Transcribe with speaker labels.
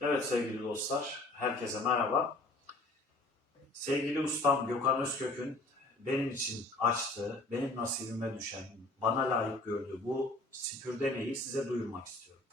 Speaker 1: Evet sevgili dostlar, herkese merhaba. Sevgili ustam Gökhan Özkök'ün benim için açtığı, benim nasibime düşen, bana layık gördüğü bu süpürdemeyi size duyurmak istiyorum.